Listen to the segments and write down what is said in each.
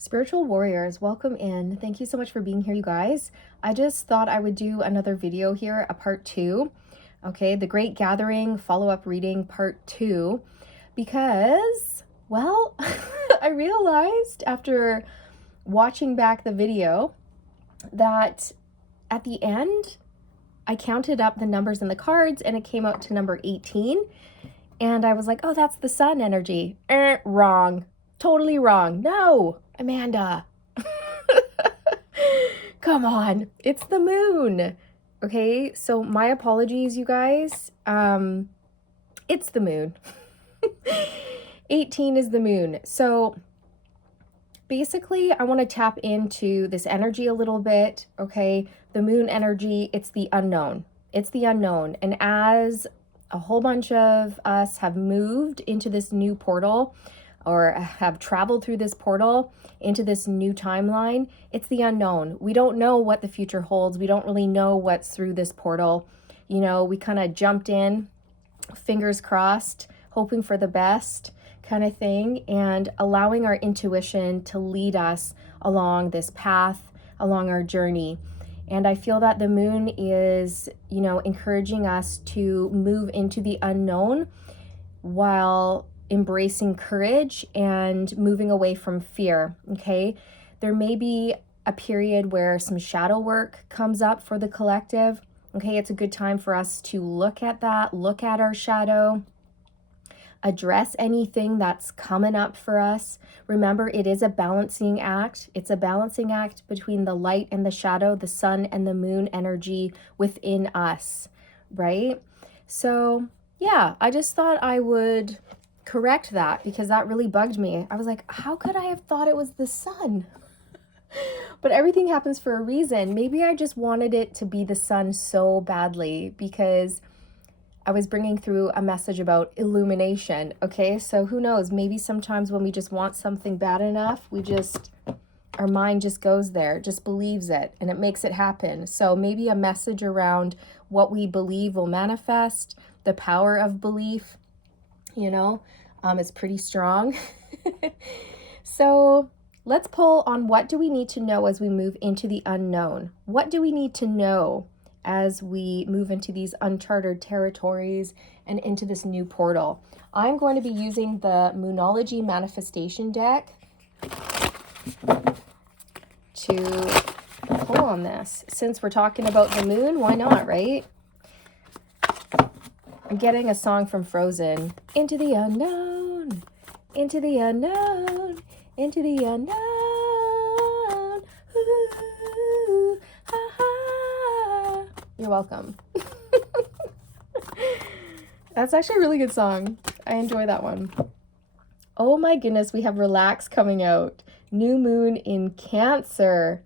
Spiritual warriors, welcome in. Thank you so much for being here, you guys. I just thought I would do another video here, a part 2. Okay, the Great Gathering follow-up reading part 2, because, well, I realized after watching back the video that at the end, I counted up the numbers in the cards and it came out to number 18. And I was like, oh, that's the sun energy. Wrong. Totally wrong. No, Amanda. Come on. It's the moon. Okay, so my apologies, you guys. It's the moon. 18 is the moon. So basically, I want to tap into this energy a little bit. Okay, the moon energy, it's the unknown. It's the unknown. And as a whole bunch of us have moved into this new portal, or have traveled through this portal into this new timeline, it's the unknown. We don't know what the future holds. We don't really know what's through this portal. You know, we kind of jumped in, fingers crossed, hoping for the best kind of thing, and allowing our intuition to lead us along this path, along our journey. And I feel that the moon is, you know, encouraging us to move into the unknown while embracing courage and moving away from fear. Okay, there may be a period where some shadow work comes up for the collective. Okay, it's a good time for us to look at that, look at our shadow, address anything that's coming up for us. Remember, it is a balancing act. It's a balancing act between the light and the shadow, the sun and the moon energy within us, right? So yeah, I just thought I would correct that because that really bugged me. I was like, how could I have thought it was the sun? But everything happens for a reason. Maybe I just wanted it to be the sun so badly because I was bringing through a message about illumination. Okay, so who knows? Maybe sometimes when we just want something bad enough, our mind just goes there, just believes it, and it makes it happen. So maybe a message around what we believe will manifest, the power of belief, you know, is pretty strong. So let's pull on what do we need to know as we move into the unknown? What do we need to know as we move into these uncharted territories and into this new portal? I'm going to be using the Moonology Manifestation deck to pull on this. Since we're talking about the moon, why not, right? I'm getting a song from Frozen. Into the unknown, into the unknown, into the unknown. Ooh, ha, ha. You're welcome. That's actually a really good song. I enjoy that one. Oh my goodness, we have Relax coming out. New moon in Cancer.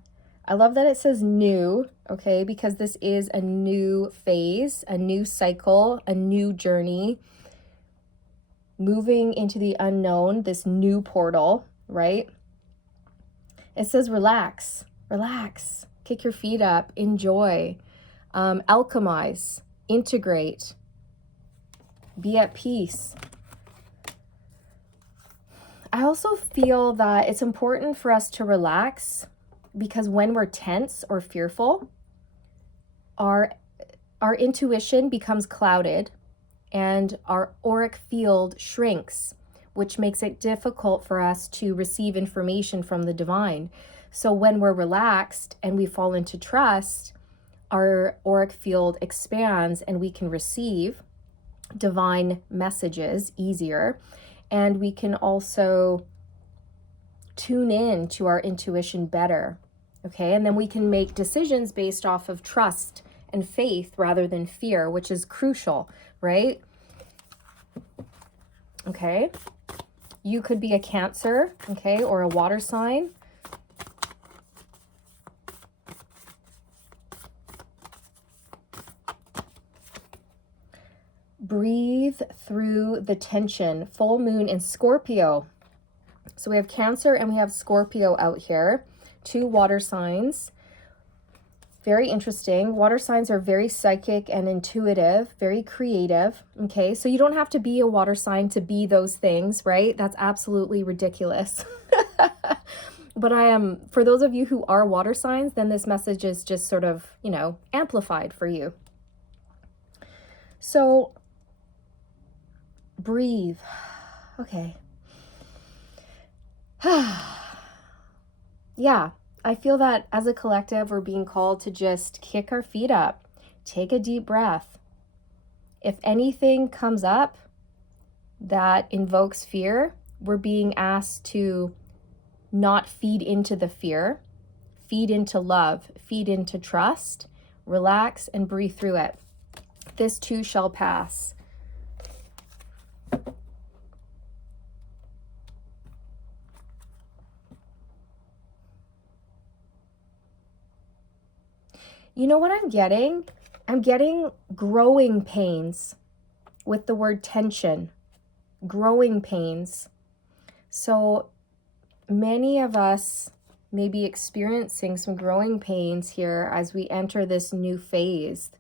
I love that it says new, okay, because this is a new phase, a new cycle, a new journey, moving into the unknown, this new portal, right? It says relax, relax, kick your feet up, enjoy, alchemize, integrate, be at peace. I also feel that it's important for us to relax because when we're tense or fearful, our intuition becomes clouded and our auric field shrinks, which makes it difficult for us to receive information from the divine. So when we're relaxed and we fall into trust, our auric field expands and we can receive divine messages easier. And we can also tune in to our intuition better, okay? And then we can make decisions based off of trust and faith rather than fear, which is crucial, right? Okay. You could be a Cancer, okay, or a water sign. Breathe through the tension. Full moon in Scorpio. So we have Cancer and we have Scorpio out here. 2 water signs. Very interesting. Water signs are very psychic and intuitive, very creative. Okay, so you don't have to be a water sign to be those things, right? That's absolutely ridiculous. But I am, for those of you who are water signs, then this message is just sort of, amplified for you. So breathe. Okay. Yeah, I feel that as a collective, we're being called to just kick our feet up, take a deep breath. If anything comes up that invokes fear, we're being asked to not feed into the fear, feed into love, feed into trust, relax and breathe through it. This too shall pass. You know what I'm getting? I'm getting growing pains with the word tension, growing pains. So many of us may be experiencing some growing pains here as we enter this new phase.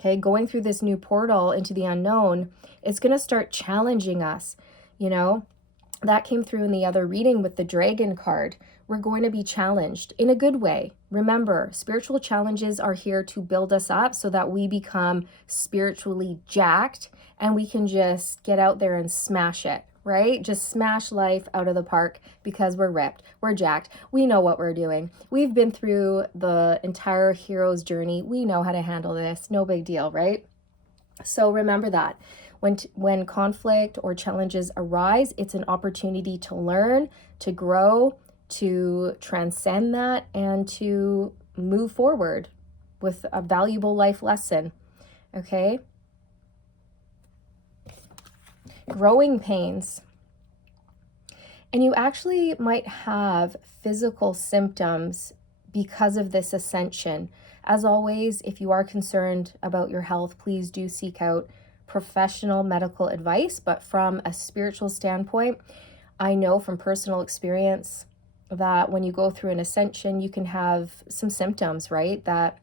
Okay, going through this new portal into the unknown, it's going to start challenging us. That came through in the other reading with the dragon card. We're going to be challenged in a good way. Remember, spiritual challenges are here to build us up so that we become spiritually jacked and we can just get out there and smash it, right? Just smash life out of the park because we're ripped, we're jacked, we know what we're doing. We've been through the entire hero's journey. We know how to handle this. No big deal, right? So remember that. When conflict or challenges arise, it's an opportunity to learn, to grow, to transcend that, and to move forward with a valuable life lesson. Okay? Growing pains. And you actually might have physical symptoms because of this ascension. As always, if you are concerned about your health, please do seek out professional medical advice. But from a spiritual standpoint, I know from personal experience that when you go through an ascension, you can have some symptoms, right? That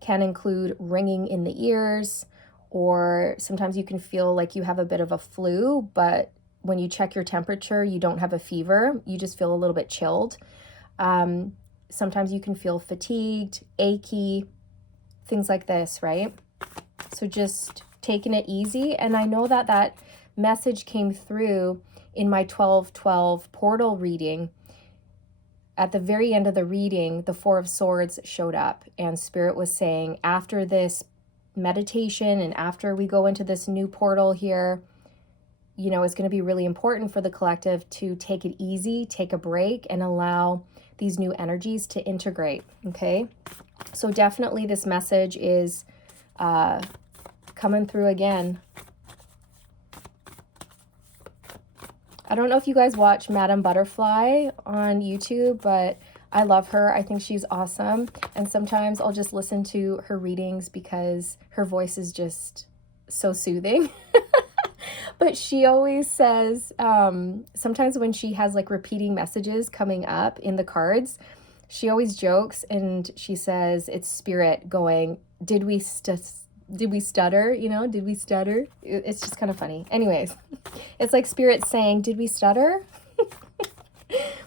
can include ringing in the ears, or sometimes you can feel like you have a bit of a flu, but when you check your temperature, you don't have a fever. You just feel a little bit chilled. Sometimes you can feel fatigued, achy, things like this, right? So just taking it easy. And I know that that message came through in my 12/12 portal reading. At the very end of the reading, the Four of Swords showed up, and Spirit was saying, after this meditation and after we go into this new portal here, it's going to be really important for the collective to take it easy, take a break, and allow these new energies to integrate. Okay, so definitely this message is coming through again. I don't know if you guys watch Madame Butterfly on YouTube, but I love her. I think she's awesome. And sometimes I'll just listen to her readings because her voice is just so soothing. But she always says, sometimes when she has like repeating messages coming up in the cards, she always jokes and she says, it's Spirit going, did we stutter? Did we stutter? It's just kind of funny. Anyways, it's like Spirit saying, did we stutter?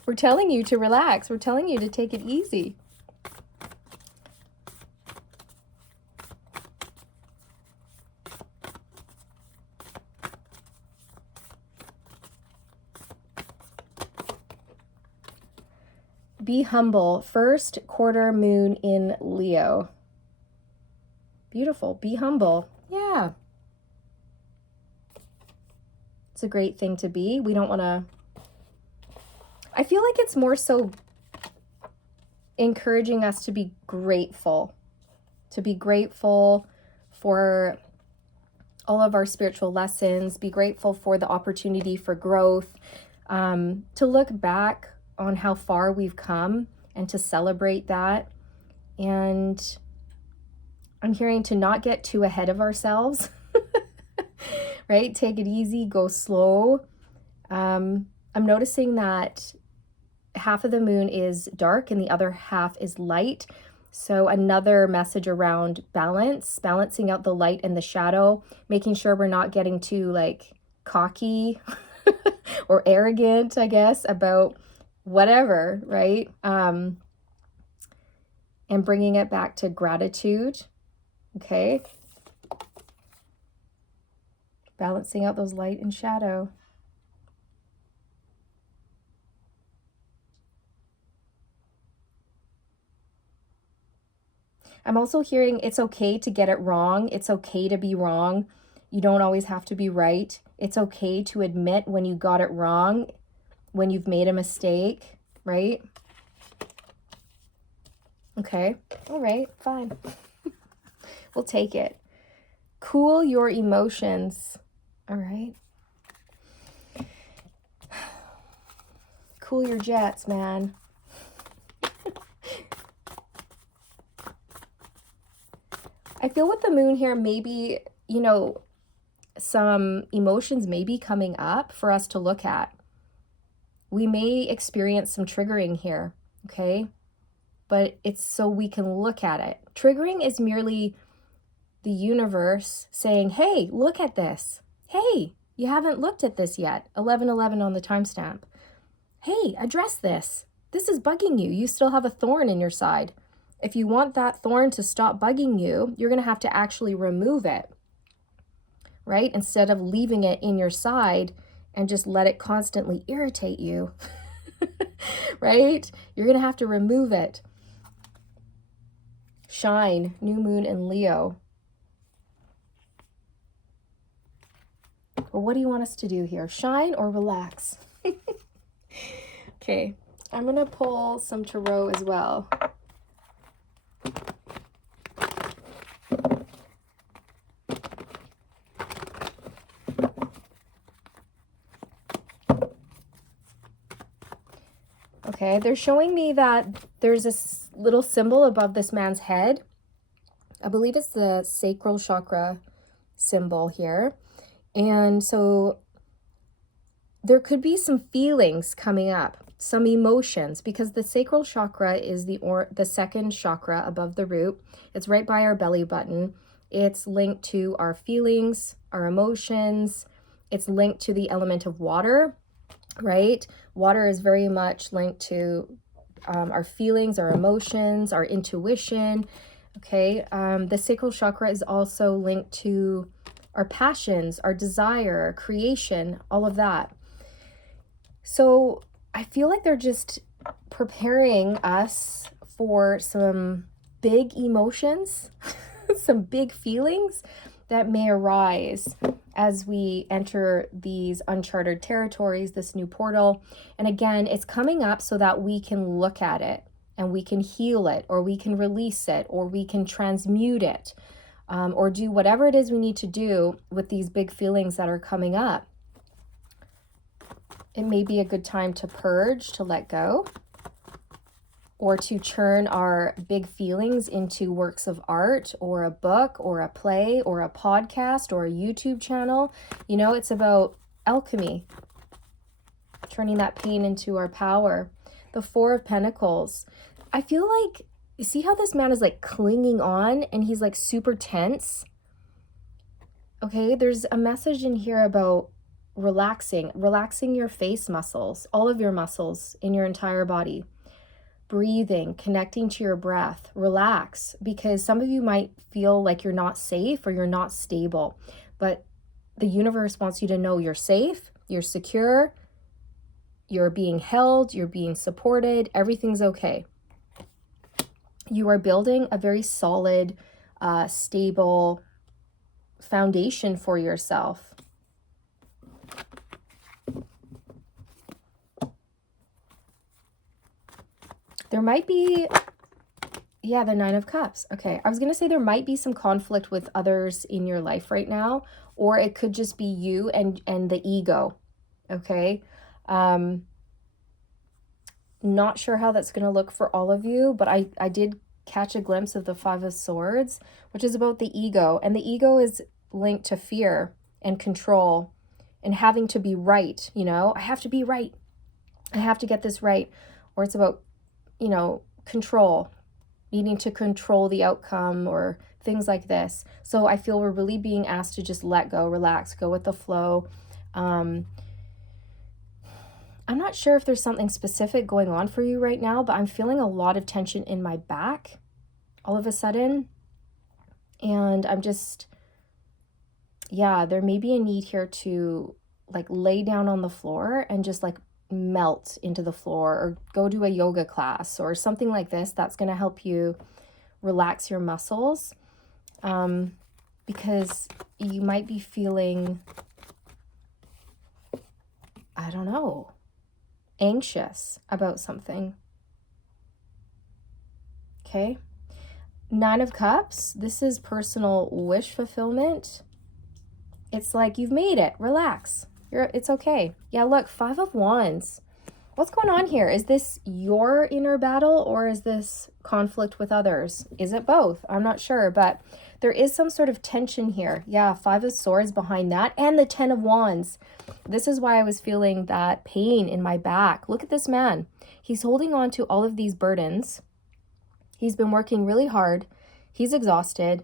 We're telling you to relax. We're telling you to take it easy. Be humble. First quarter moon in Leo. Beautiful. Be humble. Yeah. It's a great thing to be. We don't want to... I feel like it's more so encouraging us to be grateful. To be grateful for all of our spiritual lessons. Be grateful for the opportunity for growth. To look back on how far we've come and to celebrate that. And I'm hearing to not get too ahead of ourselves, right? Take it easy, go slow. I'm noticing that half of the moon is dark and the other half is light. So another message around balance, balancing out the light and the shadow, making sure we're not getting too like cocky or arrogant, I guess, about whatever, right? And bringing it back to gratitude, okay? Balancing out those light and shadow. I'm also hearing it's okay to get it wrong. It's okay to be wrong. You don't always have to be right. It's okay to admit when you got it wrong, when you've made a mistake, right? Okay. All right, fine. We'll take it. Cool your emotions. All right. Cool your jets, man. I feel with the moon here, maybe, you know, some emotions may be coming up for us to look at. We may experience some triggering here, okay? But it's so we can look at it. Triggering is merely the universe saying, hey, look at this. Hey, you haven't looked at this yet. 11:11 on the timestamp. Hey, address this. This is bugging you. You still have a thorn in your side. If you want that thorn to stop bugging you, you're going to have to actually remove it, right? Instead of leaving it in your side and just let it constantly irritate you, right? You're going to have to remove it. Shine, new moon in Leo. Well, what do you want us to do here? Shine or relax? Okay, I'm going to pull some tarot as well. Okay, they're showing me that there's this little symbol above this man's head. I believe it's the sacral chakra symbol here. And so there could be some feelings coming up, some emotions, because the sacral chakra is the second chakra above the root. It's right by our belly button. It's linked to our feelings, our emotions. It's linked to the element of water, right? Water is very much linked to our feelings, our emotions, our intuition. Okay, the sacral chakra is also linked to our passions, our desire, our creation, all of that. So I feel like they're just preparing us for some big emotions, some big feelings that may arise as we enter these uncharted territories, this new portal. And again, it's coming up so that we can look at it and we can heal it, or we can release it, or we can transmute it, or do whatever it is we need to do with these big feelings that are coming up. It may be a good time to purge, to let go, or to turn our big feelings into works of art, or a book, or a play, or a podcast, or a YouTube channel. You know, it's about alchemy, turning that pain into our power. The Four of Pentacles. I feel like, you see how this man is like clinging on and he's like super tense? Okay, there's a message in here about relaxing your face muscles, all of your muscles in your entire body. Breathing, connecting to your breath, relax, because some of you might feel like you're not safe or you're not stable, but the universe wants you to know you're safe, you're secure, you're being held, you're being supported, everything's okay. You are building a very solid, stable foundation for yourself. There might be, yeah, the Nine of Cups. Okay, I was going to say there might be some conflict with others in your life right now, or it could just be you and the ego, okay? Not sure how that's going to look for all of you, but I did catch a glimpse of the Five of Swords, which is about the ego, and the ego is linked to fear and control and having to be right, you know? I have to be right. I have to get this right. Or it's about, you know, control, needing to control the outcome or things like this. So I feel we're really being asked to just let go, relax, go with the flow. I'm not sure if there's something specific going on for you right now, but I'm feeling a lot of tension in my back all of a sudden. And I'm just, yeah, there may be a need here to like lay down on the floor and just like melt into the floor, or go to a yoga class or something like this that's going to help you relax your muscles, because you might be feeling, I don't know, anxious about something. Okay. 9 of Cups, this is personal wish fulfillment. It's like you've made it. Relax. It's okay. Yeah, look, 5 of Wands. What's going on here? Is this your inner battle, or is this conflict with others? Is it both? I'm not sure, but there is some sort of tension here. Yeah, 5 of Swords behind that, and the 10 of Wands. This is why I was feeling that pain in my back. Look at this man. He's holding on to all of these burdens. He's been working really hard. He's exhausted,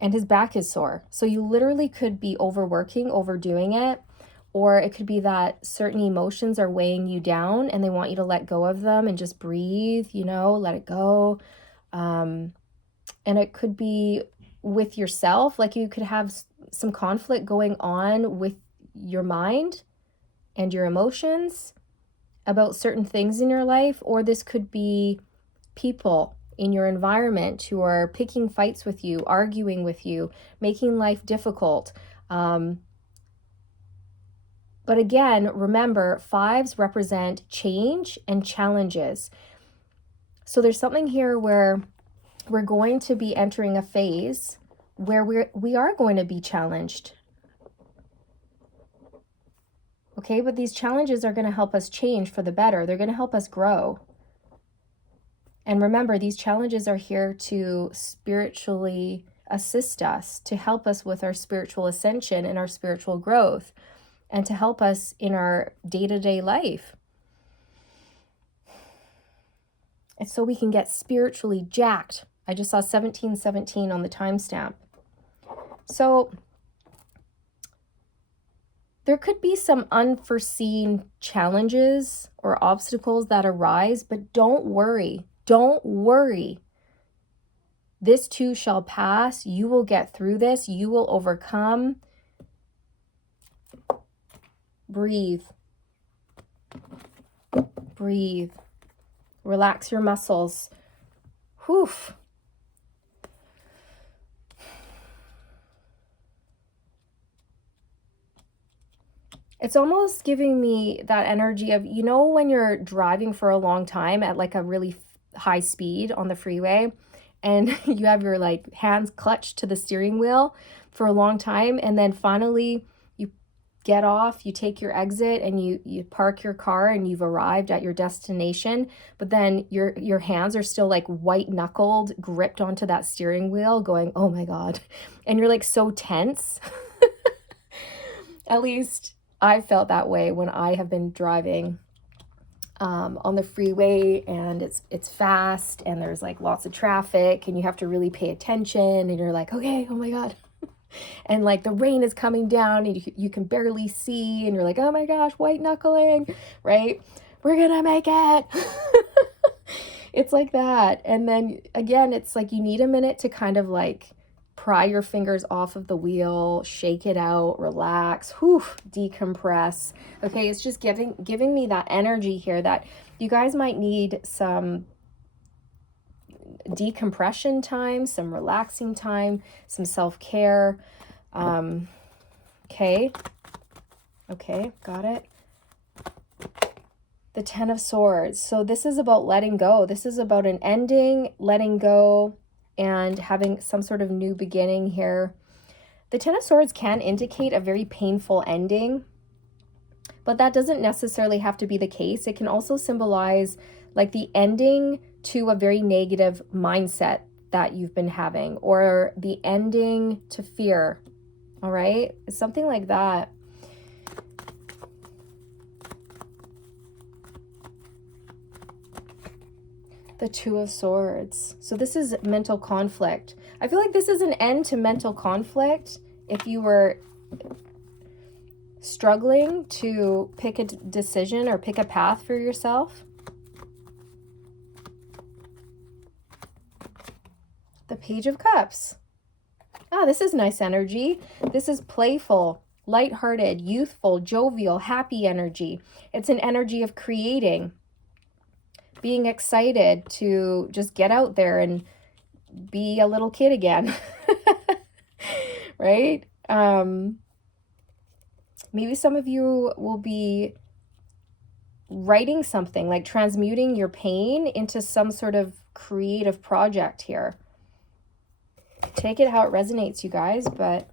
and his back is sore. So you literally could be overworking, overdoing it, or it could be that certain emotions are weighing you down and they want you to let go of them and just breathe, you know, let it go. And it could be with yourself, like you could have some conflict going on with your mind and your emotions about certain things in your life, or this could be people in your environment who are picking fights with you, arguing with you, making life difficult. But again, remember, 5s represent change and challenges. So there's something here where we're going to be entering a phase where we are going to be challenged. Okay, but these challenges are going to help us change for the better. They're going to help us grow. And remember, these challenges are here to spiritually assist us, to help us with our spiritual ascension and our spiritual growth, and to help us in our day-to-day life. And so we can get spiritually jacked. I just saw 1717 on the timestamp. So there could be some unforeseen challenges or obstacles that arise, but don't worry. Don't worry. This too shall pass. You will get through this. You will overcome. Breathe. Breathe. Relax your muscles. Whew. It's almost giving me that energy of, you know, when you're driving for a long time at like a really high speed on the freeway, and you have your like hands clutched to the steering wheel for a long time, and then finally you get off, you take your exit, and you park your car, and you've arrived at your destination, but then your hands are still like white knuckled, gripped onto that steering wheel, going, oh my God, and you're like so tense. At least I felt that way when I have been driving on the freeway, and it's fast, and there's like lots of traffic, and you have to really pay attention, and you're like, okay, oh my God. And like the rain is coming down, and you can barely see, and you're like, oh my gosh, white knuckling, right? We're gonna make it. It's like that. And then again, it's like you need a minute to kind of like pry your fingers off of the wheel, shake it out, relax, decompress. Okay, it's just giving me that energy here that you guys might need some decompression time, some relaxing time, some self-care. Okay, got it. The 10 of Swords. So this is about letting go. This is about an ending, letting go, and having some sort of new beginning here. The 10 of Swords can indicate a very painful ending, but that doesn't necessarily have to be the case. It can also symbolize like the ending to a very negative mindset that you've been having, or the ending to fear. All right, it's something like that. The 2 of Swords. So this is mental conflict. I feel like this is an end to mental conflict. If you were struggling to pick a decision or pick a path for yourself. The Page of Cups. Ah, this is nice energy. This is playful, lighthearted, youthful, jovial, happy energy. It's an energy of creating, being excited to just get out there and be a little kid again. Right? Maybe some of you will be writing something, like transmuting your pain into some sort of creative project here. Take it how it resonates, you guys. But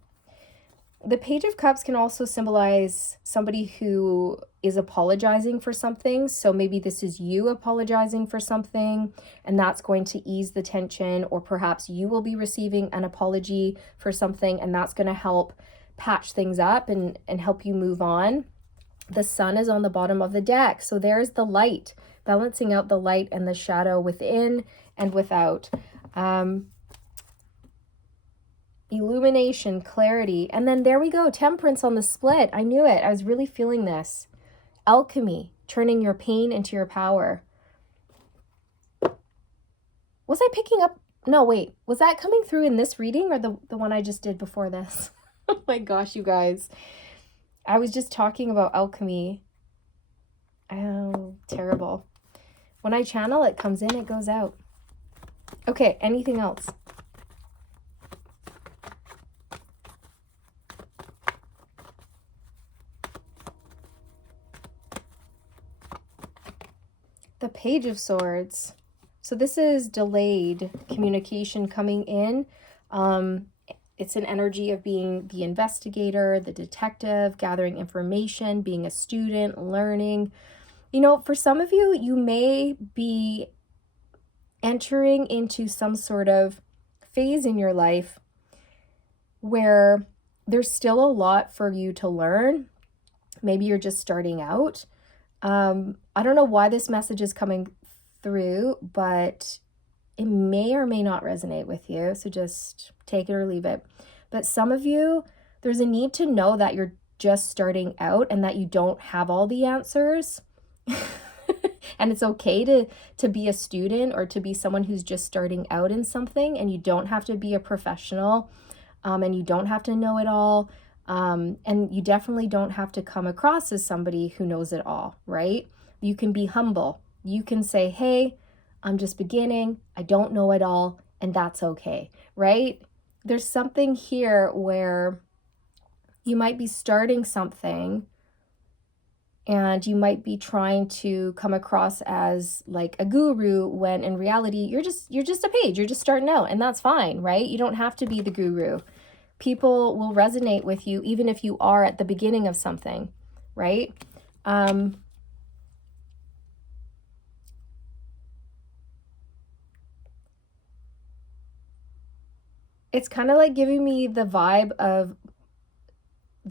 the Page of Cups can also symbolize somebody who is apologizing for something. So maybe this is you apologizing for something, and that's going to ease the tension. Or perhaps you will be receiving an apology for something, and that's going to help patch things up and help you move on. The Sun is on the bottom of the deck. So there's the light, balancing out the light and the shadow within and without. Illumination, clarity. And then there we go, Temperance on the split. I knew it. I was really feeling this. Alchemy, turning your pain into your power. Was I picking up? No, wait. Was that coming through in this reading or the one I just did before this? Oh my gosh, you guys. I was just talking about alchemy. Oh, terrible. When I channel, it comes in, it goes out. Okay, anything else? The Page of Swords. So this is delayed communication coming in. It's an energy of being the investigator, the detective, gathering information, being a student, learning. You know, for some of you, you may be entering into some sort of phase in your life where there's still a lot for you to learn. Maybe you're just starting out. I don't know why this message is coming through, but it may or may not resonate with you. So just take it or leave it. But some of you, there's a need to know that you're just starting out and that you don't have all the answers. And it's okay to be a student or to be someone who's just starting out in something, and you don't have to be a professional, and you don't have to know it all. And you definitely don't have to come across as somebody who knows it all, right? You can be humble. You can say, hey, I'm just beginning. I don't know it all, and that's okay, right? There's something here where you might be starting something and you might be trying to come across as like a guru when in reality you're just a page. You're just starting out, and that's fine, right? You don't have to be the guru. People will resonate with you even if you are at the beginning of something, right? It's kind of like giving me the vibe of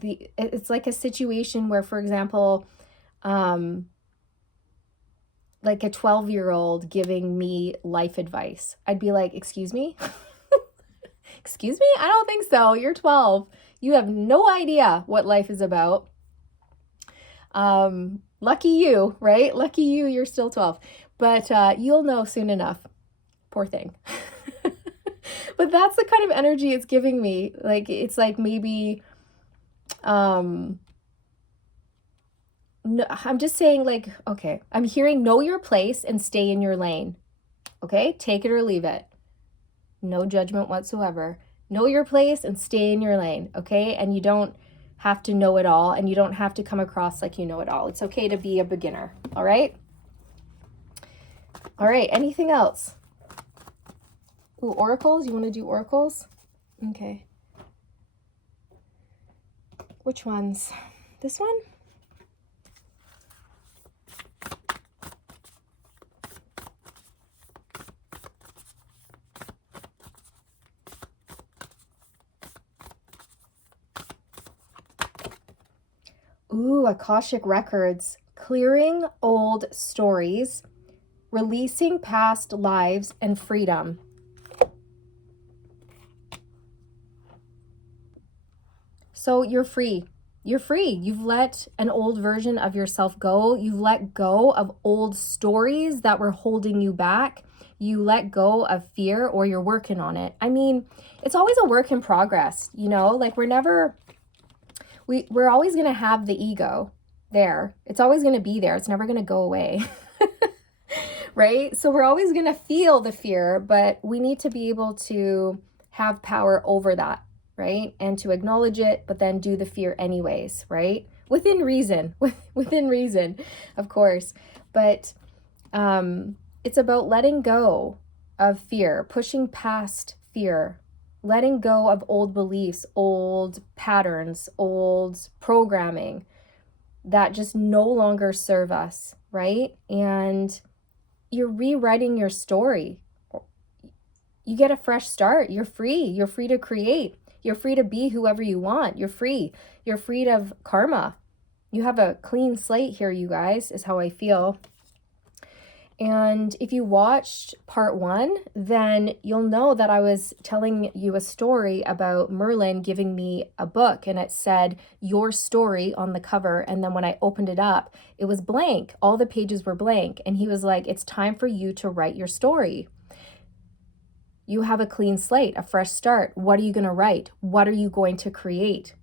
it's like a situation where, for example, like a 12-year-old giving me life advice. I'd be like, excuse me? Excuse me? I don't think so. You're 12. You have no idea what life is about. Lucky you, right? Lucky you, you're still 12. But you'll know soon enough. Poor thing. But that's the kind of energy it's giving me. Like, it's like maybe, no, I'm just saying, like, okay, I'm hearing know your place and stay in your lane. Okay? Take it or leave it. No judgment whatsoever. Know your place and stay in your lane, okay? And you don't have to know it all, and you don't have to come across like you know it all. It's okay to be a beginner, all right? All right, anything else? Ooh, oracles? You want to do oracles? Okay. Which ones? This one? Ooh, Akashic Records. Clearing old stories, releasing past lives, and freedom. So you're free. You're free. You've let an old version of yourself go. You've let go of old stories that were holding you back. You let go of fear, or you're working on it. I mean, it's always a work in progress, you know, like we're always going to have the ego there. It's always going to be there. It's never going to go away. Right? So we're always going to feel the fear, but we need to be able to have power over that, right? And to acknowledge it, but then do the fear anyways, right? Within reason, within reason, of course. But it's about letting go of fear, pushing past fear, letting go of old beliefs, old patterns, old programming that just no longer serve us, right? And you're rewriting your story. You get a fresh start. You're free. You're free to create. You're free to be whoever you want. You're free. You're freed of karma. You have a clean slate here, you guys, is how I feel. And if you watched part 1, then you'll know that I was telling you a story about Merlin giving me a book, and it said your story on the cover. And then when I opened it up, it was blank. All the pages were blank. And he was like, it's time for you to write your story. You have a clean slate, a fresh start. What are you going to write? What are you going to create?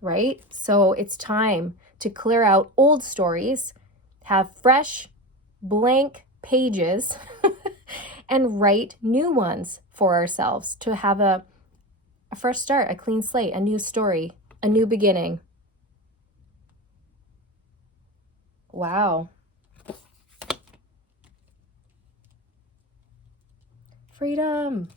Right? So it's time to clear out old stories, have fresh, blank pages, and write new ones for ourselves to have a fresh start, a clean slate, a new story, a new beginning. Wow. Freedom.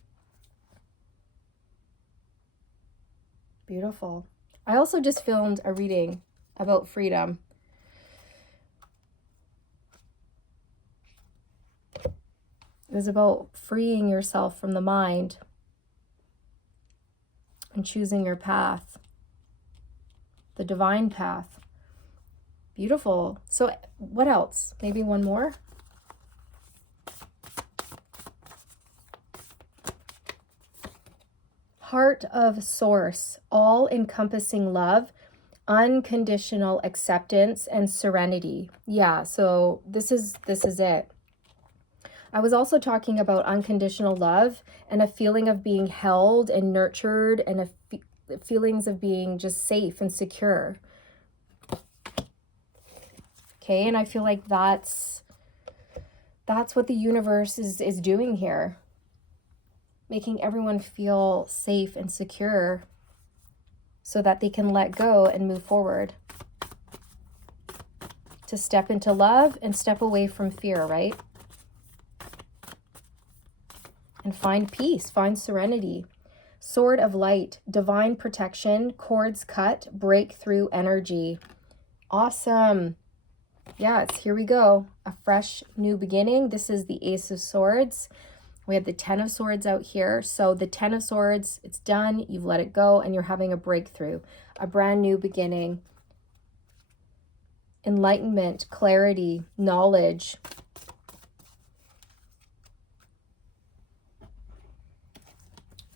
Beautiful. I also just filmed a reading about freedom. It was about freeing yourself from the mind and choosing your path, the divine path. Beautiful. So what else? Maybe one more? Heart of Source, all-encompassing love, unconditional acceptance, and serenity. Yeah, so this is it. I was also talking about unconditional love and a feeling of being held and nurtured, and feelings of being just safe and secure. Okay, and I feel like that's what the universe is doing here. Making everyone feel safe and secure so that they can let go and move forward. To step into love and step away from fear, right? And find peace, find serenity. Sword of light, divine protection, cords cut, breakthrough energy. Awesome. Yeah, here we go. A fresh new beginning. This is the Ace of Swords. We have the 10 of Swords out here. So the 10 of Swords, it's done. You've let it go and you're having a breakthrough, a brand new beginning. Enlightenment, clarity, knowledge.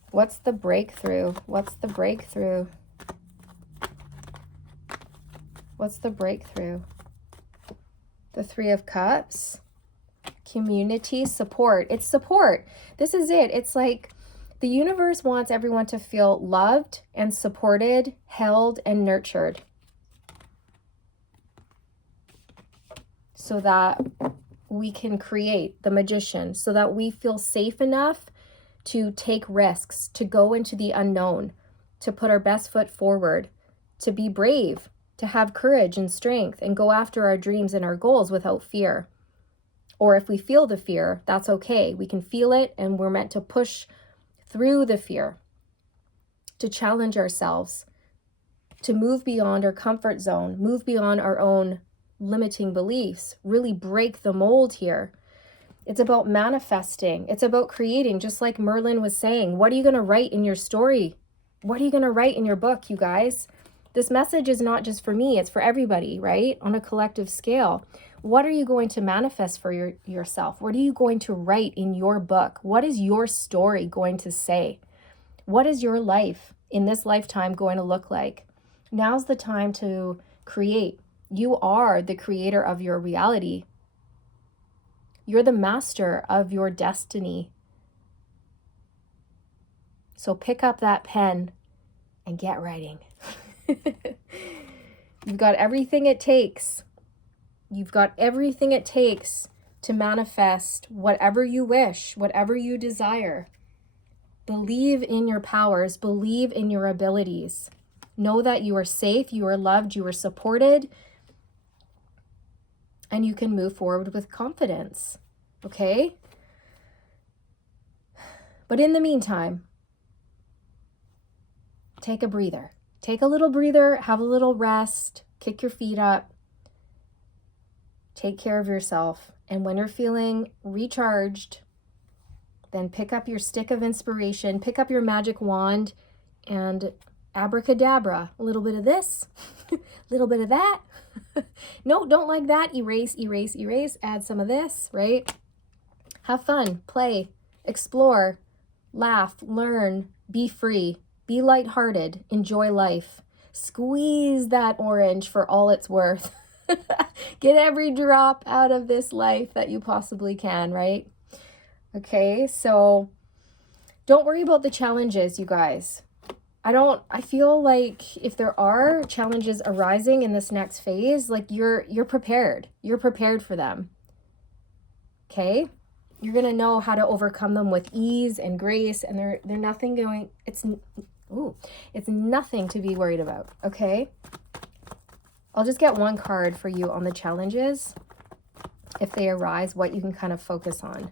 What's the breakthrough? What's the breakthrough? What's the breakthrough? The 3 of Cups. Community, support. It's support. This is it. It's like the universe wants everyone to feel loved and supported, held and nurtured, so that we can create the magician, so that we feel safe enough to take risks, to go into the unknown, to put our best foot forward, to be brave, to have courage and strength and go after our dreams and our goals without fear. Or if we feel the fear, that's okay. We can feel it, and we're meant to push through the fear, to challenge ourselves, to move beyond our comfort zone, move beyond our own limiting beliefs, really break the mold here. It's about manifesting. It's about creating, just like Merlin was saying. What are you going to write in your story? What are you going to write in your book, you guys? This message is not just for me, it's for everybody, right? On a collective scale. What are you going to manifest for yourself? What are you going to write in your book? What is your story going to say? What is your life? in this lifetime going to look like? Now's the time to create. You are the creator of your reality. You're the master of your destiny. So pick up that pen and get writing. You've got everything it takes. You've got everything it takes to manifest whatever you wish, whatever you desire. Believe in your powers. Believe in your abilities. Know that you are safe, you are loved, you are supported, and you can move forward with confidence. Okay? But in the meantime, take a breather. Take a little breather, have a little rest, kick your feet up, take care of yourself. And when you're feeling recharged, then pick up your stick of inspiration, pick up your magic wand, and abracadabra, a little bit of this, a little bit of that. No, don't like that. Erase, erase, erase. Add some of this, right? Have fun, play, explore, laugh, learn, be free, be lighthearted, enjoy life. Squeeze that orange for all it's worth. Get every drop out of this life that you possibly can, right? Okay, so don't worry about the challenges, you guys. I feel like if there are challenges arising in this next phase, like you're prepared. You're prepared for them. Okay? You're going to know how to overcome them with ease and grace, and they're nothing going, it's nothing to be worried about, okay? I'll just get one card for you on the challenges. If they arise, what you can kind of focus on.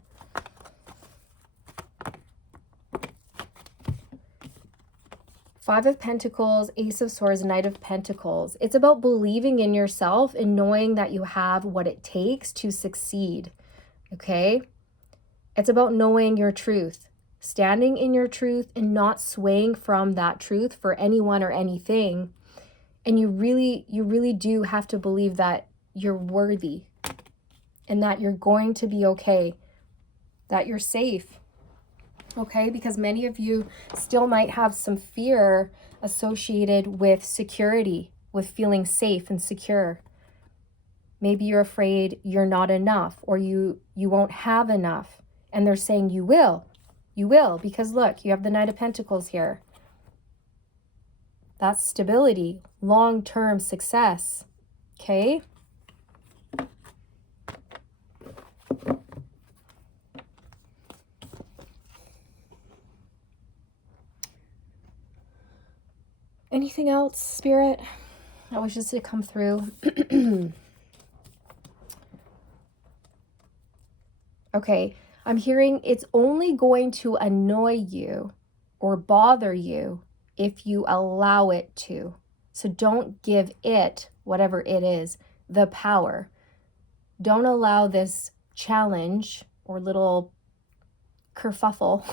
Five of Pentacles, Ace of Swords, Knight of Pentacles. It's about believing in yourself and knowing that you have what it takes to succeed, okay? It's about knowing your truth, standing in your truth and not swaying from that truth for anyone or anything. And you really do have to believe that you're worthy and that you're going to be okay, that you're safe. Okay, because many of you still might have some fear associated with security, with feeling safe and secure. Maybe you're afraid you're not enough, or you won't have enough. And they're saying you will, because look, you have the Knight of Pentacles here. That's stability, long-term success. Okay. Anything else, Spirit? I wish this to come through. Okay, I'm hearing it's only going to annoy you or bother you if you allow it to. So don't give it, whatever it is, the power. Don't allow this challenge or little kerfuffle,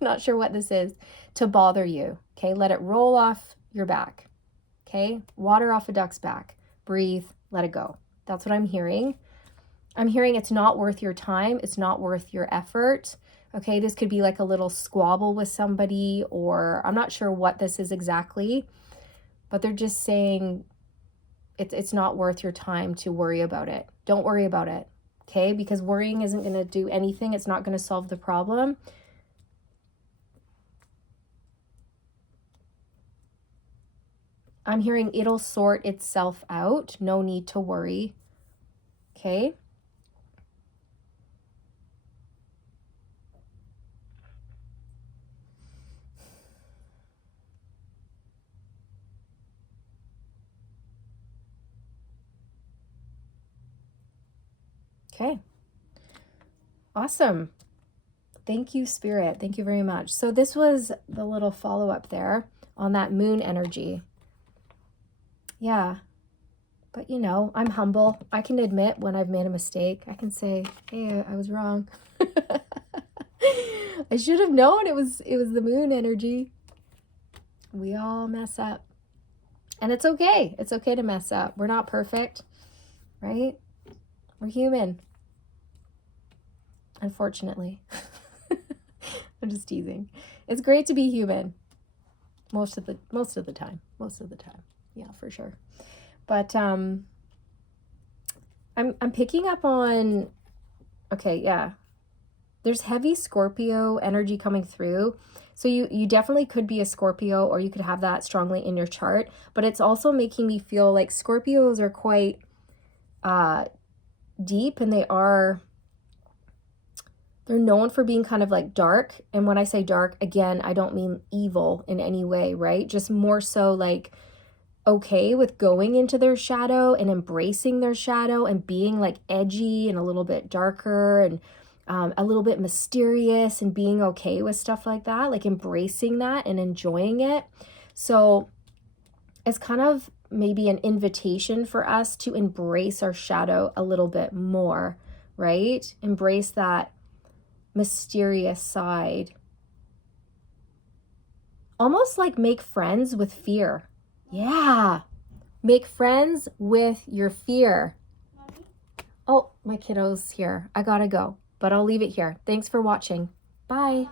not sure what this is, to bother you. Okay, let it roll off your back. Okay, water off a duck's back. Breathe, let it go. That's what I'm hearing. I'm hearing it's not worth your time. It's not worth your effort. Okay, this could be like a little squabble with somebody, or I'm not sure what this is exactly, but they're just saying it's not worth your time to worry about it. Don't worry about it. Okay, because worrying isn't going to do anything. It's not going to solve the problem. I'm hearing it'll sort itself out. No need to worry. Okay. Okay. Awesome. Thank you, Spirit. Thank you very much. So this was the little follow-up there on that moon energy. Yeah. But you know, I'm humble. I can admit when I've made a mistake. I can say, hey, I was wrong. I should have known it was the moon energy. We all mess up. And it's okay. It's okay to mess up. We're not perfect, right? We're human. Unfortunately. I'm just teasing. It's great to be human. Most of the time. Yeah, for sure. But I'm picking up on, okay, yeah. There's heavy Scorpio energy coming through. So you definitely could be a Scorpio, or you could have that strongly in your chart, but it's also making me feel like Scorpios are quite deep, and they're known for being kind of like dark. And when I say dark, again, I don't mean evil in any way, right? Just more so like okay with going into their shadow and embracing their shadow and being like edgy and a little bit darker and a little bit mysterious, and being okay with stuff like that, like embracing that and enjoying it. So it's kind of maybe an invitation for us to embrace our shadow a little bit more, right? Embrace that mysterious side. Almost like make friends with fear. Yeah. Make friends with your fear. Oh, my kiddo's here. I gotta go, but I'll leave it here. Thanks for watching. Bye.